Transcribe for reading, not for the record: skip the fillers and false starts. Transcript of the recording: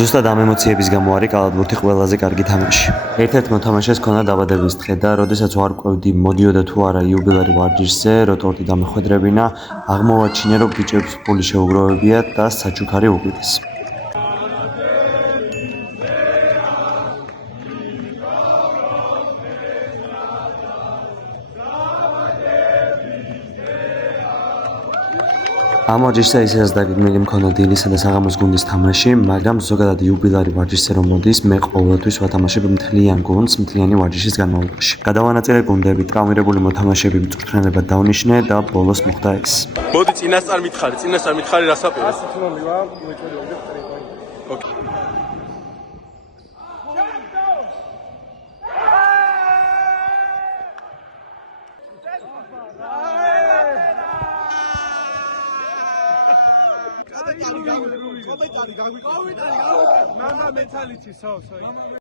ზუსტად ამ ემოციების გამო არის კალათბურთი ყველაზე კარგი თამაში. ერთ-ერთ მოთამაშეს ჰქონდა დაბადების დღე და როდესაც ვარკვევდი მოდიოდა თუ არა იუბილეური ვარჯიშზე, როტორტი დამეხვედრებინა, აღმოვაჩინე, რომ ბიჭებს ფული შეუგროვებიათ და საჩუქარი უყიდეს. ამ ვარჯიშზე ისედაც დაგეგმილი მქონდა დილისა და საღამოს გუნდის თამაში, მაგრამ ზოგადად იუბილეური ვარჯიშზე რომ მოდის, მე ყოველთვის ვათამაშებ მთლიან გუნდს მთლიანი ვარჯიშის განმავლობაში. გადავანაწილე გუნდები, ტრავმირებული მოთამაშეები მწვრთნელებად დავნიშნე და ბოლოს მოხდა ეს. მოდი წინასწარ მითხარი რას აპირებ?